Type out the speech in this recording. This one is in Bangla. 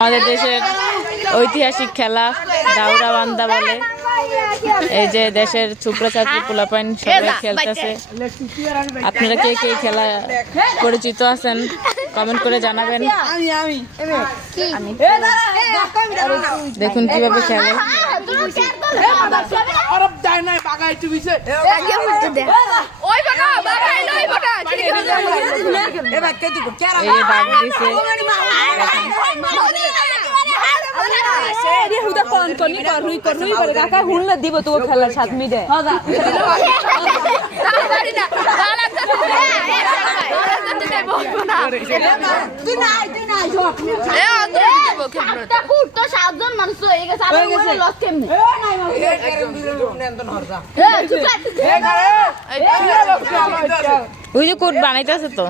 আমাদের দেশের ঐতিহাসিক খেলা দাউরা বান্দা বলে। এই যে দেশের ছোকরা ছাত্রী পোলাপাইন সবাই খেলতেছে। আপনারা কে কে খেলা পরিচিত আছেন কমেন্ট করে জানাবেন। দেখুন কিভাবে খেলে। দিব তো খেলার সাথ মিলে ওই যে কোট বানাইতেছে তো